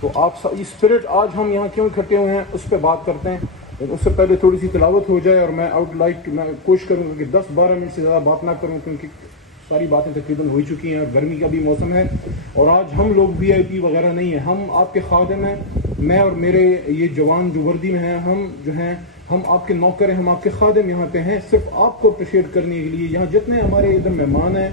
تو آپ یہ اسپرٹ آج ہم یہاں کیوں اکٹھے ہوئے ہیں اس پہ بات کرتے ہیں. اس سے پہلے تھوڑی سی تلاوت ہو جائے, اور میں میں کوشش کروں گا کہ 10-12 منٹ سے زیادہ بات نہ کروں, کیونکہ ساری باتیں تقریباً ہو چکی ہیں اور گرمی کا بھی موسم ہے, اور آج ہم لوگ VIP وغیرہ نہیں ہیں, ہم آپ کے خادم ہیں. میں اور میرے یہ جوان جو وردی میں ہیں, ہم جو ہیں ہم آپ کے نوکر ہیں, ہم آپ کے خادم یہاں پہ ہیں صرف آپ کو اپریشیٹ کرنے کے لیے. یہاں جتنے ہمارے ادھر مہمان ہیں,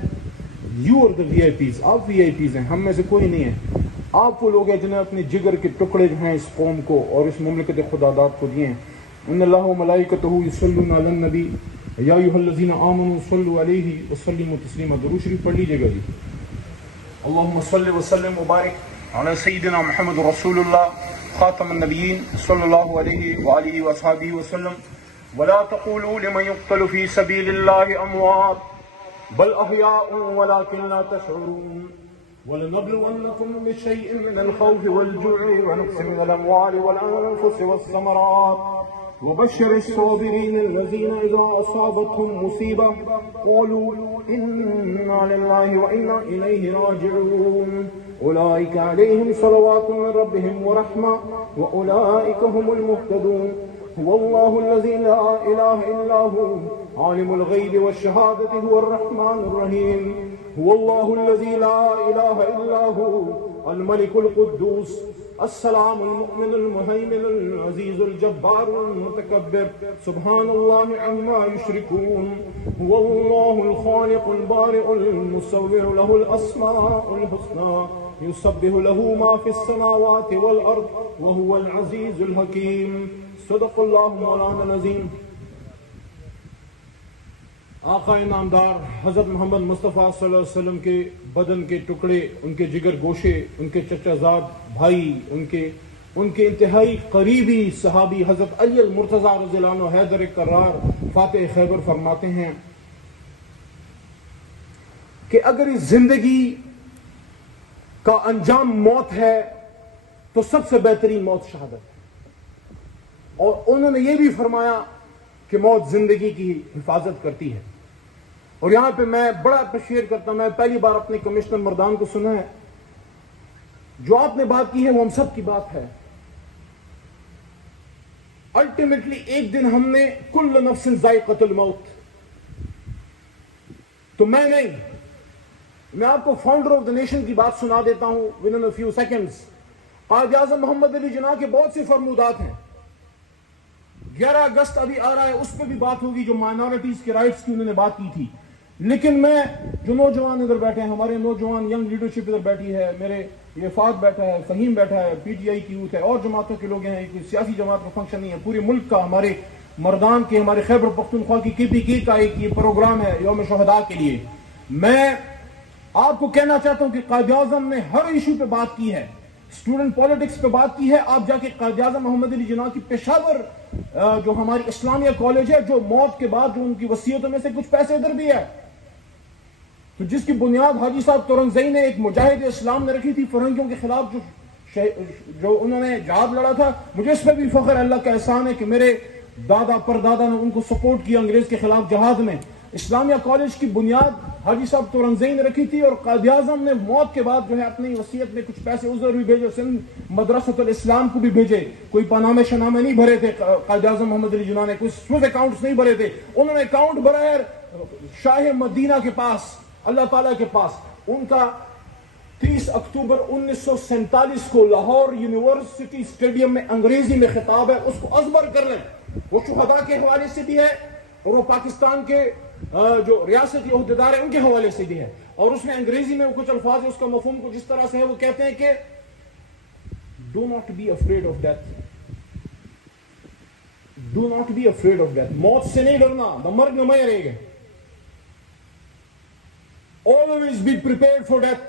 یو آر دا VIPs, آپ VIPs ہیں, ہم میں سے کوئی نہیں ہے. آپ وہ لوگ ہیں جنہیں اپنے جگر کے ٹکڑے جو ہیں اس قوم کو اور اس مملکت خدا داد کو دیے ہیں. ان اللہ و ملائکتہ یصلون علی النبی یا ایھا الذین آمنوا صلوا علیہ وسلموا تسلیما. درود شریف پڑھ لیجیے گا جی. اللہم صل وسلم وبارک علی سیدنا محمد رسول اللہ خاتم النبیین صلی اللہ علیہ وآلہ وصحبہ وسلم. ولا تقولوا لمن يقتل في سبيل الله اموات بل احیاء ولكن لا تشعرون. وَلَنَبْلُوَنَّكُمْ بِشَيْءٍ مِّنَ الْخَوْفِ وَالْجُوعِ وَنَقْصٍ مِّنَ الْأَمْوَالِ وَالْأَنفُسِ وَالثَّمَرَاتِ وَبَشِّرِ الصَّابِرِينَ الَّذِينَ إِذَا أَصَابَتْهُم مُّصِيبَةٌ قَالُوا إِنَّا لِلَّهِ وَإِنَّا إِلَيْهِ رَاجِعُونَ. أُولَٰئِكَ عَلَيْهِمْ صَلَوَاتٌ مِّن رَّبِّهِمْ وَرَحْمَةٌ وَأُولَٰئِكَ هُمُ الْمُهْتَدُونَ. هُوَ اللَّهُ الَّذِي لَا إِلَٰهَ إِلَّا هُوَ عَالِمُ الْغَيْبِ وَالشَّهَادَةِ هُوَ الرَّحْمَٰنُ الرَّحِيمُ. هو الله الذي لا إله إلا هو الملك القدوس السلام المؤمن المهيمن العزيز الجبار المتكبر سبحان الله عما يشركون. هو الله الخالق البارئ المصور له الأسماء الحسنى يسبح له ما في السماوات والأرض وهو العزيز الحكيم. صدق الله مولانا العظيم. آقا نامدار حضرت محمد مصطفیٰ صلی اللہ علیہ وسلم کے بدن کے ٹکڑے, ان کے جگر گوشے, ان کے چچا زاد بھائی, ان کے انتہائی قریبی صحابی حضرت علی المرتضیٰ رضی اللہ عنہ حیدر کرار فاتح خیبر فرماتے ہیں کہ اگر اس زندگی کا انجام موت ہے تو سب سے بہترین موت شہادت ہے. اور انہوں نے یہ بھی فرمایا کہ موت زندگی کی حفاظت کرتی ہے. اور یہاں پہ میں بڑا اپریشیٹ کرتا ہوں, میں پہلی بار اپنے کمشنر مردان کو سنا ہے, جو آپ نے بات کی ہے وہ ہم سب کی بات ہے. الٹیمیٹلی ایک دن ہم نے کل نفس ذائقۃ الموت, تو میں نہیں, میں آپ کو فاؤنڈر آف دا نیشن کی بات سنا دیتا ہوں with in few seconds. Quaid Azam محمد علی جناح کے بہت سے فرمودات ہیں. 11 اگست ابھی آ رہا ہے, اس پہ بھی بات ہوگی جو مائنورٹیز کے رائٹس کی انہوں نے بات کی تھی. لیکن میں جو نوجوان ادھر بیٹھے ہیں, ہمارے نوجوان ینگ لیڈرشپ ادھر بیٹھی ہے, میرے یہ فات بیٹھا ہے, فہیم بیٹھا ہے, PTI کی یوتھ ہے, اور جماعتوں کے لوگ ہیں, کوئی سیاسی جماعت کا فنکشن نہیں ہے, پورے ملک کا, ہمارے مردان کے, ہمارے خیبر پختونخوا کی KPK کا ایک یہ پروگرام ہے یوم شہداء کے لیے. میں آپ کو کہنا چاہتا ہوں کہ قائد اعظم نے ہر ایشو پہ بات کی ہے, اسٹوڈنٹ پالیٹکس پہ بات کی ہے. آپ جا کے قائد اعظم محمد علی جناح کی پشاور جو ہماری اسلامیہ کالج ہے, جو موت کے بعد جو ان کی وصیتوں میں سے کچھ پیسے ادھر بھی ہے, تو جس کی بنیاد حاجی صاحب تورنزئی نے, ایک مجاہد اسلام نے رکھی تھی فرنگیوں کے خلاف, جو انہوں نے جہاد لڑا تھا. مجھے اس پہ بھی فخر ہے, اللہ کا احسان ہے کہ میرے دادا پردادا نے ان کو سپورٹ کیا انگریز کے خلاف جہاد میں. اسلامیہ کالج کی بنیاد حاجی صاحب تورنزئی نے رکھی تھی, اور قائد اعظم نے موت کے بعد جو ہے اپنی وصیت میں کچھ پیسے ادھر بھی بھیجے, سندھ مدرسۃ الاسلام کو بھی بھیجے. کوئی پانامے شنامے نہیں بھرے تھے قائد اعظم محمد علی جناح نے, کوئی سوئز اکاؤنٹس نہیں بھرے تھے. انہوں نے اکاؤنٹ بھرا ہے شاہ مدینہ کے پاس, اللہ تعالیٰ کے پاس. ان کا 30 اکتوبر 1947 کو لاہور یونیورسٹی اسٹیڈیم میں انگریزی میں خطاب ہے, اس کو ازبر کر لیں. وہ شہداء کے حوالے سے بھی ہے, اور وہ پاکستان کے جو ریاستی عہدیدار ہیں ان کے حوالے سے بھی ہے. اور اس میں انگریزی میں کچھ الفاظ ہیں, اس کا مفہوم کچھ اس طرح سے ہے. وہ کہتے ہیں کہ do not be afraid of death. Do not be afraid of death. موت سے نہیں ڈرنا, نہ مرگ نہ مرے گا. Always be prepared for death.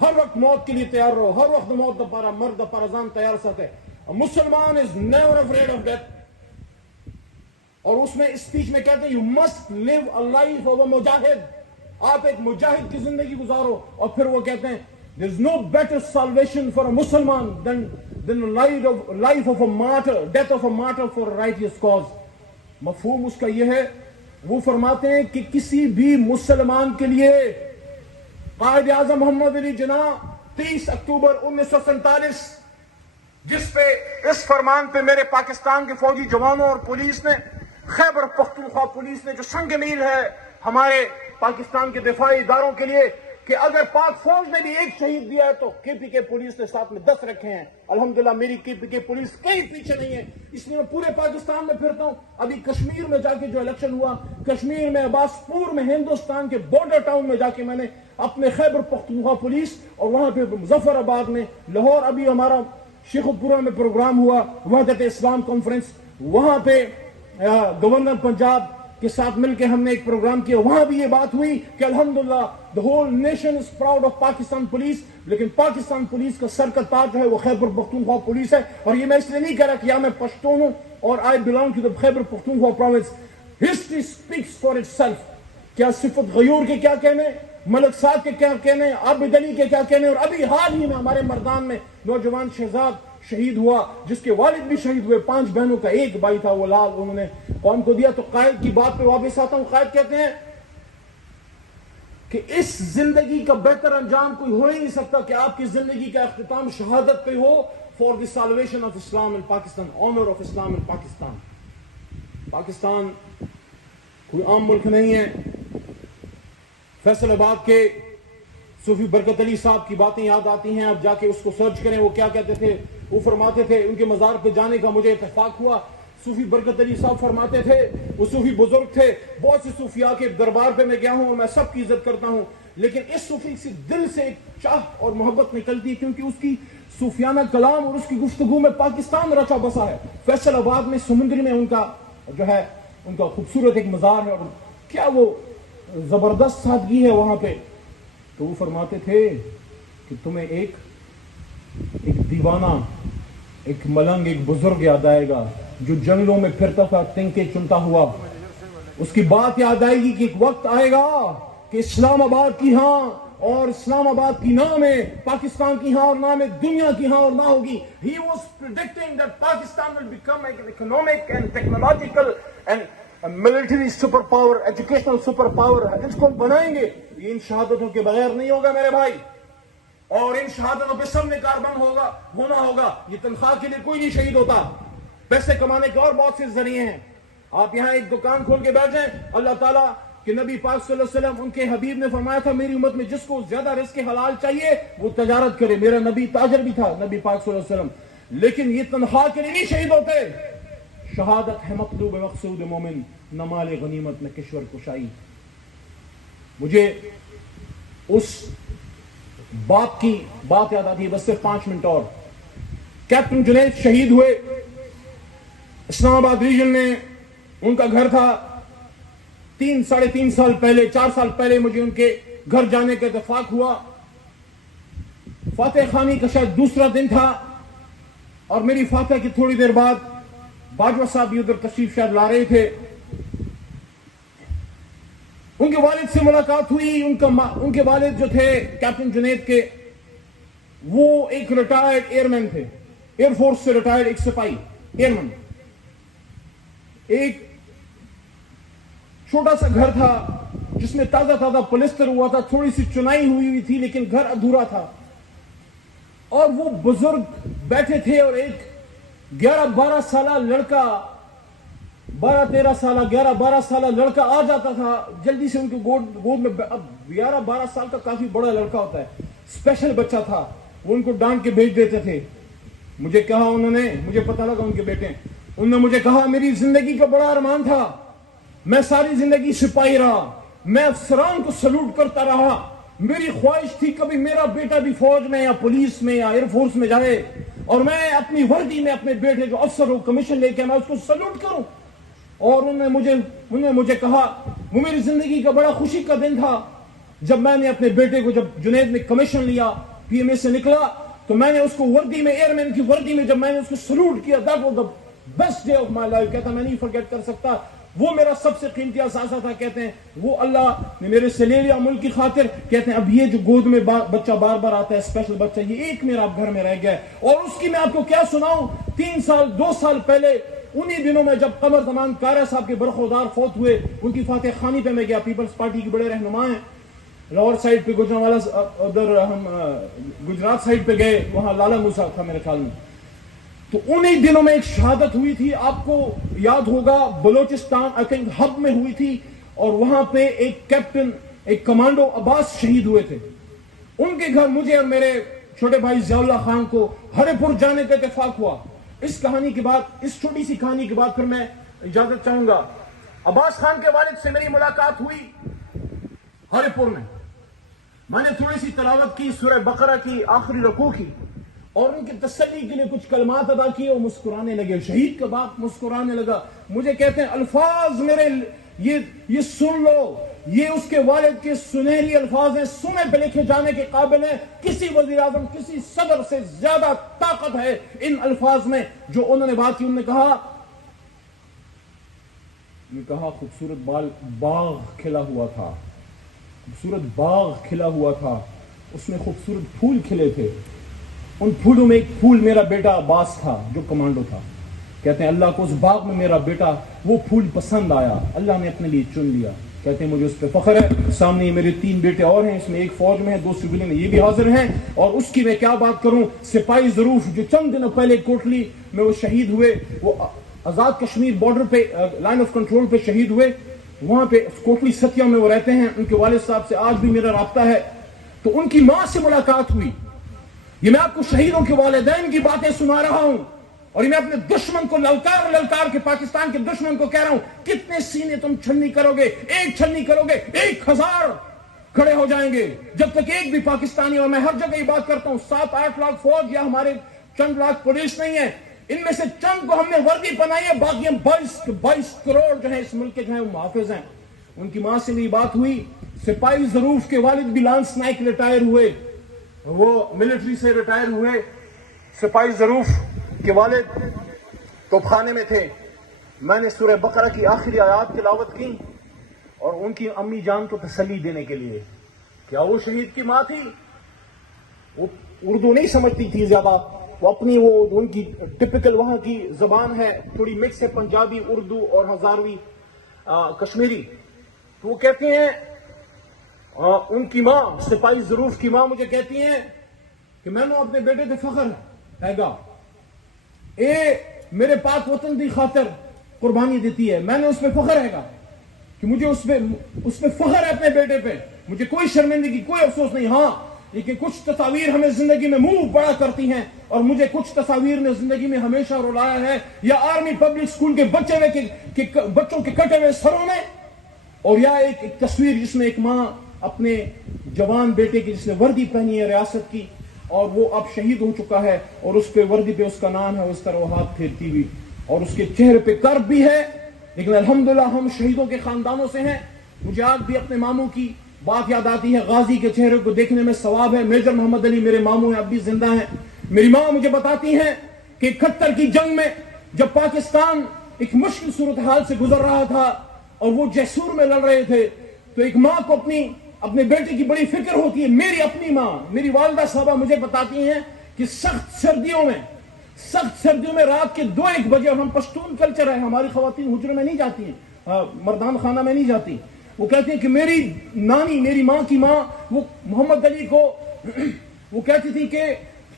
ہر وقت موت کے لیے تیار رہو, ہر وقت موت دا پارا مرد دا پارا زان تیار سکے. مسلمان is never afraid of death. اور اس میں اسپیچ میں کہتے ہیں you must live a life of a مجاہد. آپ ایک مجاہد کی زندگی گزارو. اور پھر وہ کہتے ہیں there is no better salvation for a مسلمان than life of a martyr, death of a martyr for a righteous cause. مفہوم اس کا یہ ہے, وہ فرماتے ہیں کہ کسی بھی مسلمان کے لیے قائد اعظم محمد علی جناح 30 اکتوبر 1947 جس پہ اس فرمان پہ میرے پاکستان کے فوجی جوانوں اور پولیس نے، خیبر پختونخوا پولیس نے جو سنگ میل ہے ہمارے پاکستان کے دفاعی اداروں کے لیے کہ اگر پاک فوج نے بھی ایک شہید دیا ہے تو کے پی کے پولیس نے ساتھ میں 10 رکھے ہیں. الحمدللہ میری کے پی کے پولیس کہیں پیچھے نہیں ہے، اس لیے میں پورے پاکستان میں پھرتا ہوں. ابھی کشمیر میں جا کے جو الیکشن ہوا، کشمیر میں عباسپور میں ہندوستان کے بارڈر ٹاؤن میں جا کے میں نے اپنے خیبر پختونخوا پولیس، اور وہاں پہ مظفر آباد میں، لاہور ابھی ہمارا شیخ پورہ میں پروگرام ہوا وحدت اسلام کانفرنس، وہاں پہ گورنر پنجاب کے ساتھ مل کے ہم نے ایک پروگرام کیا، وہاں بھی یہ بات ہوئی کہ الحمدللہ the whole nation is proud of Pakistan police. لیکن پاکستان پولیس کا سر کا تاج جو ہے وہ خیبر پختونخوا پولیس ہے. اور یہ میں اس لیے نہیں کہہ رہا کہ یا میں پشتون ہوں اور I belong to the Khyber Pakhtunkhwa province. History speaks for itself. کیا صفت غیور کے کیا کہنے، ملک صاحب کے کیا کہنے، عابد علی کے کیا کہنے، اور ابھی حال ہی میں ہمارے مردان میں نوجوان شہزاد شہید ہوا جس کے والد بھی شہید ہوئے، 5 بہنوں کا ایک بھائی تھا، وہ لال انہوں نے قوم کو دیا. تو قائد کی بات پہ واپس آتا ہوں. قائد کہتے ہیں کہ اس زندگی کا بہتر انجام کوئی ہو ہی نہیں سکتا کہ آپ کی زندگی کا اختتام شہادت پہ ہو. For the salvation of Islam in Pakistan, honour of Islam in Pakistan. Pakistan کوئی عام ملک نہیں ہے. فیصل آباد کے صوفی برکت علی صاحب کی باتیں یاد آتی ہیں، آپ جا کے اس کو سرچ کریں. وہ کیا کہتے تھے؟ وہ فرماتے تھے، ان کے مزار پہ جانے کا مجھے اتفاق ہوا. صوفی برکت علی صاحب فرماتے تھے، وہ صوفی بزرگ تھے، بہت سے صوفیاء کے دربار پہ میں گیا ہوں اور میں سب کی عزت کرتا ہوں، لیکن اس صوفی سے دل سے ایک چاہ اور محبت نکلتی ہے کیونکہ اس کی صوفیانہ کلام اور اس کی گفتگو میں پاکستان رچا بسا ہے. فیصل آباد میں سمندری میں ان کا جو ہے ان کا خوبصورت ایک مزار ہے، اور کیا وہ زبردست سادگی ہے وہاں پہ. تو وہ فرماتے تھے کہ تمہیں ایک دیوانہ، ایک ملنگ، ایک بزرگ یاد آئے گا جو جنگلوں میں پھرتا تھا تنکے چنتا ہوا. اس کی بات یاد آئے گی کہ ایک وقت آئے گا کہ اسلام آباد کی ہاں اور اسلام آباد کی نام ہے، پاکستان کی ہاں اور نام ہے، دنیا کی ہاں اور نہ ہوگی. He was predicting that Pakistan will become an economic and technological and military super power, educational super power. اس کو بنائیں گے. یہ ان شہادتوں کے بغیر نہیں ہوگا میرے بھائی، اور ان شہادتوں پہ سب نے کاربن ہونا ہوگا. یہ تنخواہ کے لیے کوئی نہیں شہید ہوتا. پیسے کمانے کے اور بہت سے ذریعے ہیں. آپ یہاں ایک دکان کھول کے بیٹھ جائیں. اللہ تعالیٰ کہ نبی پاک صلی اللہ علیہ وسلم ان کے حبیب نے فرمایا تھا میری امت میں جس کو زیادہ رزق حلال چاہیے وہ تجارت کرے. میرا نبی تاجر بھی تھا، نبی پاک صلی اللہ علیہ وسلم. لیکن یہ تنخواہ کے لیے نہیں شہید ہوتے. شہادت ہے مطلوب مقصود مومن، نہ مال غنیمت نہ کشور کشائی. مجھے اس باپ کی بات یاد آتی ہے، بس صرف 5 منٹ اور. کیپٹن جنید شہید ہوئے اسلام آباد ریجن میں. ان کا گھر تھا. 3-3.5 سال پہلے، 4 سال پہلے مجھے ان کے گھر جانے کا اتفاق ہوا. فاتح خانی کا شاید دوسرا دن تھا، اور میری فاتح کی تھوڑی دیر بعد باجوہ صاحب بھی ادھر تشریف شاید لا رہے تھے. ان کے والد سے ملاقات ہوئی. ان کے والد جو تھے کیپٹن جنید کے، وہ ایک ریٹائرڈ ایئر مین تھے، ایئر فورس سے ریٹائرڈ ایک سپاہی ایئر مین. ایک چھوٹا سا گھر تھا جس میں تازہ پلستر ہوا تھا، تھوڑی سی چنائی ہوئی تھی لیکن گھر ادھورا تھا. اور وہ بزرگ بیٹھے تھے اور ایک 11-12 سالہ لڑکا، 12-13 سالہ 11-12 سالہ لڑکا آ جاتا تھا جلدی سے ان کے گود میں. اب 11-12 سال کا کافی بڑا لڑکا ہوتا ہے، اسپیشل بچہ تھا. وہ ان کو ڈانٹ کے بھیج دیتے تھے. مجھے کہا انہوں نے، مجھے پتا لگا ان کے بیٹے، انہوں نے مجھے کہا میری زندگی کا بڑا ارمان تھا، میں ساری زندگی سپاہی رہا، میں افسران کو سلوٹ کرتا رہا، میری خواہش تھی کبھی میرا بیٹا بھی فوج میں یا پولیس میں یا ایئر فورس میں جائے اور میں اپنی وردی میں اپنے بیٹے جو افسر ہو کمیشن لے کے میں اس کو سلوٹ کروں. اور انہوں نے مجھے کہا وہ میری زندگی کا بڑا خوشی کا دن تھا جب میں نے اپنے بیٹے کو، جب جنید نے کمیشن لیا، پی ایم اے سے نکلا، تو میں نے اس کو وردی میں، ایئر مین کی وردی میں جب میں نے اس کو سلوٹ کیا، that was the best day of my life. کہتا میں نہیں فرگیٹ کر سکتا، وہ میرا سب سے قیمتی اثاثہ تھا. کہتے ہیں وہ اللہ نے میرے سے لے لیا ملک کی خاطر. کہتے ہیں اب یہ جو گود میں بچہ بار بار آتا ہے، اسپیشل بچہ، یہ ایک میرا گھر میں رہ گیا ہے. اور اس کی میں آپ کو کیا سناؤں، 2 سال پہلے انہی دنوں میں جب قمر زمان کارا صاحب کے برخوردار فوت ہوئے، ان کی فاتح خانی پہ میں گیا. پیپلز پارٹی کے بڑے رہنما ہیں. لاہور سائڈ پہ گجرانوالا، ادھر ہم گجرات سائڈ پہ گئے، وہاں لالا موسیٰ تھا میرے خیال میں. تو انہی دنوں میں ایک شہادت ہوئی تھی، آپ کو یاد ہوگا بلوچستان آئی تھنک ہب میں ہوئی تھی، اور وہاں پہ ایک کیپٹن، ایک کمانڈو عباس شہید ہوئے تھے. ان کے گھر مجھے اور میرے چھوٹے بھائی ضیاء اللہ خان کو ہرے پور جانے کا اتفاق ہوا. اس کہانی کے بعد، اس چھوٹی سی کہانی کے بعد پھر میں اجازت چاہوں گا. عباس خان کے والد سے میری ملاقات ہوئی ہرے پور میں نے تھوڑی سی تلاوت کی سورہ بقرہ کی آخری رکوع کی، اور ان کی تسلی کے لیے کچھ کلمات ادا کیے، اور مسکرانے لگے. شہید کا باپ مسکرانے لگا. مجھے کہتے ہیں الفاظ میرے یہ سن لو، یہ اس کے والد کے سنہری الفاظ ہیں، سونے پہ لکھے جانے کے قابل ہیں. کسی وزیر اعظم، کسی صدر سے زیادہ طاقت ہے ان الفاظ میں جو انہوں نے بات کی. انہوں نے کہا خوبصورت باغ کھلا ہوا تھا، خوبصورت باغ کھلا ہوا تھا، اس میں خوبصورت پھول کھلے تھے. ان پھولوں میں ایک پھول میرا بیٹا عباس تھا جو کمانڈو تھا. کہتے ہیں اللہ کو اس باغ میں میرا بیٹا وہ پھول پسند آیا، اللہ نے اپنے لیے چن لیا. کہتے ہیں مجھے اس پہ فخر ہے. سامنے میرے 3 بیٹے اور ہیں، اس میں ایک فوج میں ہے، 2 سویلین میں، یہ بھی حاضر ہیں. اور اس کی میں کیا بات کروں، سپاہی ظروف جو چند دنوں پہلے کوٹلی میں وہ شہید ہوئے، وہ آزاد کشمیر بارڈر پہ لائن آف کنٹرول پہ شہید ہوئے، وہاں پہ کوٹلی ستیا میں وہ رہتے ہیں. ان کے والد صاحب سے آج بھی میرا رابطہ ہے. تو ان کی ماں سے ملاقات ہوئی. یہ میں آپ کو شہیدوں کے والدین کی باتیں سنا رہا ہوں، اور یہ میں اپنے دشمن کو للکار کے، پاکستان کے دشمن کو کہہ رہا ہوں، کتنے سینے تم چھلنی کرو گے؟ ایک چھلنی کرو گے 1000 کھڑے ہو جائیں گے. جب تک ایک بھی پاکستانی، اور میں ہر جگہ یہ بات کرتا ہوں، 7-8 لاکھ فوج یا ہمارے چند لاکھ پولیس نہیں ہے، ان میں سے چند کو ہم نے وردی پہنائی ہے، باقی ہم 22 کروڑ جو ہیں اس ملک کے جو ہیں وہ محافظ ہیں. ان کی ماں سے میری بات ہوئی. سپاہی ظروف کے والد بھی لانس نائک ریٹائر ہوئے، وہ ملٹری سے ریٹائر ہوئے. سپاہی ظروف کے والد توپ خانے میں تھے. میں نے سورہ بقرہ کی آخری آیات تلاوت کی، اور ان کی امی جان کو تسلی دینے کے لیے. کیا وہ شہید کی ماں تھی؟ وہ اردو نہیں سمجھتی تھی زیادہ، وہ اپنی ان کی ٹپکل وہاں کی زبان ہے، تھوڑی مکس ہے، پنجابی، اردو اور ہزاروی کشمیری. تو وہ کہتے ہیں، ان کی ماں، سپاہی ظروف کی ماں مجھے کہتی ہیں کہ میں نے اپنے بیٹے سے فخر ہے گا، اے میرے پاک وطن دی خاطر قربانی دیتی ہے، میں نے اس پہ فخر ہے گا کہ مجھے اس پہ فخر ہے اپنے بیٹے پہ. مجھے کوئی شرمندگی، کوئی افسوس نہیں. ہاں لیکن کچھ تصاویر ہمیں زندگی میں منہ بڑا کرتی ہیں، اور مجھے کچھ تصاویر نے زندگی میں ہمیشہ رلایا ہے. یا آرمی پبلک اسکول کے بچوں کے کٹے ہوئے سروں میں، اور یا ایک تصویر جس میں ایک ماں اپنے جوان بیٹے کی، جس نے وردی پہنی ہے ریاست کی، اور وہ اب شہید ہو چکا ہے، اور اس پہ وردی پہ اس کا نام ہے، اس طرح وہ ہاتھ پھیرتی ہوئی، اور اس کے چہرے پہ کرب بھی ہے. لیکن الحمدللہ ہم شہیدوں کے خاندانوں سے ہیں. مجھے آج بھی اپنے ماموں کی بات یاد آتی ہے. غازی کے چہرے کو دیکھنے میں ثواب ہے. میجر محمد علی میرے ماموں ہیں، اب بھی زندہ ہیں. میری ماں مجھے بتاتی ہیں کہ 71 کی جنگ میں جب پاکستان ایک مشکل صورتحال سے گزر رہا تھا اور وہ جیسور میں لڑ رہے تھے، تو ایک ماں کو اپنے بیٹے کی بڑی فکر ہوتی ہے. میری اپنی ماں، میری والدہ صاحبہ مجھے بتاتی ہیں کہ سخت سردیوں میں رات کے 2-1 بجے، اور ہم پشتون کلچر ہے، ہماری خواتین حجرے میں نہیں جاتی ہیں، مردان خانہ میں نہیں جاتی. وہ کہتی ہیں کہ میری نانی، میری ماں کی ماں، وہ محمد علی کو وہ کہتی تھی کہ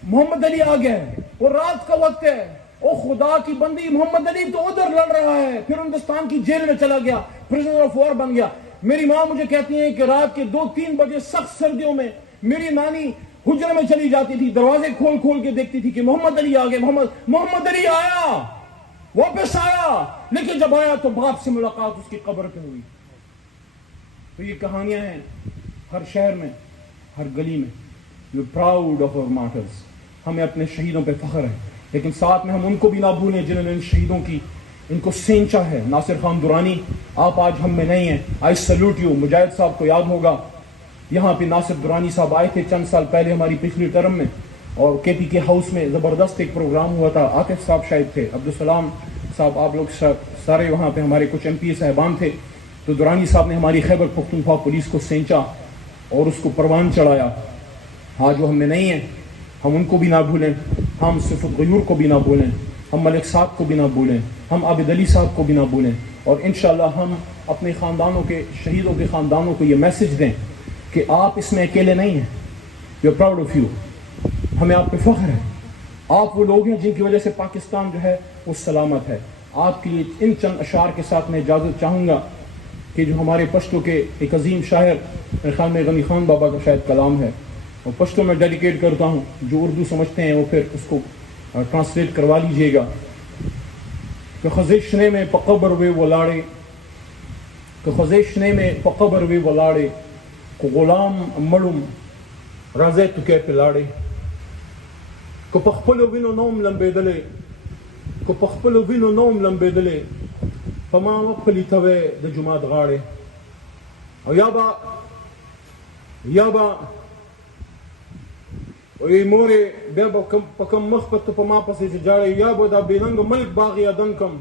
محمد علی آ گیا ہے، وہ رات کا وقت ہے، او خدا کی بندی، محمد علی تو ادھر لڑ رہا ہے. پھر ہندوستان کی جیل میں چلا گیا، پرزنر آف وار بن گیا. میری ماں مجھے کہتی ہیں کہ رات کے 2-3 بجے سخت سردیوں میں میری نانی حجرے میں چلی جاتی تھی، دروازے کھول کے دیکھتی تھی کہ محمد علی آ گئے، محمد علی آیا، واپس آیا. لیکن جب آیا تو باپ سے ملاقات اس کی قبر پہ ہوئی. تو یہ کہانیاں ہیں ہر شہر میں، ہر گلی میں. یو پراؤڈ آف اور مارٹرز. ہمیں اپنے شہیدوں پہ فخر ہے، لیکن ساتھ میں ہم ان کو بھی نہ بھولیں جنہوں نے ان شہیدوں کی ان کو سینچا ہے. ناصر خان درانی، آپ آج ہم میں نہیں ہیں. آئی سیلوٹ یو. مجاہد صاحب کو یاد ہوگا، یہاں پہ ناصر درانی صاحب آئے تھے چند سال پہلے ہماری پچھلی ٹرم میں، اور کے پی کے ہاؤس میں زبردست ایک پروگرام ہوا تھا. عاطف صاحب شاید تھے، عبدالسلام صاحب، آپ لوگ سارے وہاں پہ، ہمارے کچھ MP صاحبان تھے. تو درانی صاحب نے ہماری خیبر پختونخوا پولیس کو سینچا اور اس کو پروان چڑھایا. آج وہ ہم میں نہیں ہیں، ہم ان کو بھی نہ بھولیں. ہم صفت غیور کو بھی نہ بھولیں، ہم ملک صاحب کو بھی نہ بھولیں، ہم عابد علی صاحب کو بھی نہ بھولیں. اور انشاءاللہ ہم اپنے خاندانوں کے، شہیدوں کے خاندانوں کو یہ میسج دیں کہ آپ اس میں اکیلے نہیں ہیں. We are proud of you. ہمیں آپ پہ فخر ہے. آپ وہ لوگ ہیں جن کی وجہ سے پاکستان جو ہے وہ سلامت ہے. آپ کے لیے ان چند اشعار کے ساتھ میں اجازت چاہوں گا کہ جو ہمارے پشتو کے ایک عظیم شاعر میرے خیال میں غنی خان بابا کا شاید کلام ہے، وہ پشتو میں ڈیڈیکیٹ کرتا ہوں. جو اردو سمجھتے ہیں وہ پھر اس کو ٹرانسلیٹ کروا لیجئے گا. کہ خزیشنے میں پقبر وے ولاڑے، کہ خزیشنے میں پقبر وے ولاڑے، کو غلام مڑم رازے تکے پلاڑے، کو پخپلو وینو نوم لمبے دلے، کو پخپلو وینو نوم لمبے دلے، فما وقفلی توے د جماعت غاڑے. او یابا ای مورے بیا با پکم مخ پت پما پسے سے جاڑے، یا با دا بیننگ ملک باغی ادن کم